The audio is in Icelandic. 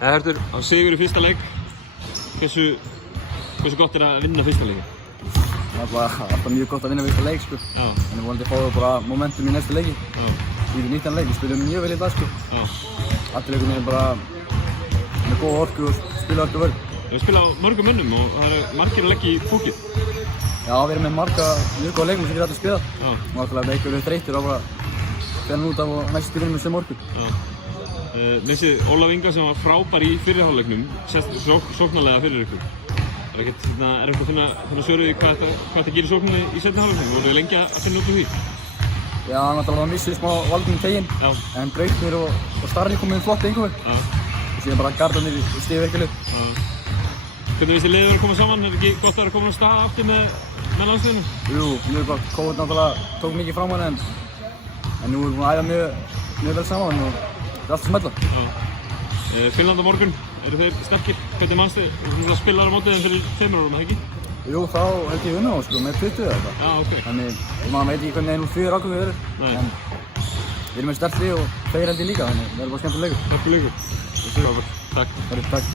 Hjörtur, á sigur í fyrsta leik. Hversu gott að vinna fyrsta leiki? Það var alltaf mjög gott að vinna fyrsta leik, sko. Já. En vonandi fáum við bara momentum í næsta leiki. Já. Í 19 leik, við spilum mjög vel í dag, sko. Já. Allir leikurinn er bara með góða orku og spila orku vörð. Við spila á mörgum mönnum og það eru margir að leggja í fúkið. Já, við erum með marga mjög góða leikmenn sem geta allir spila. Já. Og alltaf leikir við þreytir á bara fennan út af og næstu spilum með sem orku. Já. Þessi Ólaf Inga sem var frábær í fyrri hálfleiknum, sóknarlega fyrir ykkur. Er ekkert að finna svör við hvað þetta gerir sókninni í seinni hálfleiknum? Voruð þið lengi að finna út úr því? Já, náttúrulega missið smá valdum í teginn. Já. En Brautnir og Starri komið flott einhver. Já. Og síðan bara Garðarnir í stigverkjalið. Já. Hvernig finnst þið liðið að koma saman? Er ekki gott að vera komin á stað aftur með landsliðinu? Jú, nú er bara COVID náttúrulega tók mikið frá manni en nú erum við búin að æfa mjög vel saman og það er allt að smella. Já. Finnland á morgun, eru þeir sterkir? Hvernig mannst þið? Þú spilaðir á mótið þeim fyrir 5 árum, eða ekki? Jú, þá held ég vinna á sko, með 20 eða eitthvað. Já, ok. Þannig, maður veit ekki hvernig 1-4 ákveðið við erum. Nei. En við erum með sterkt lið og þeir held ég líka, þannig það er bara skemmtilegur. Takk fyrir leikur. Takk. Takk.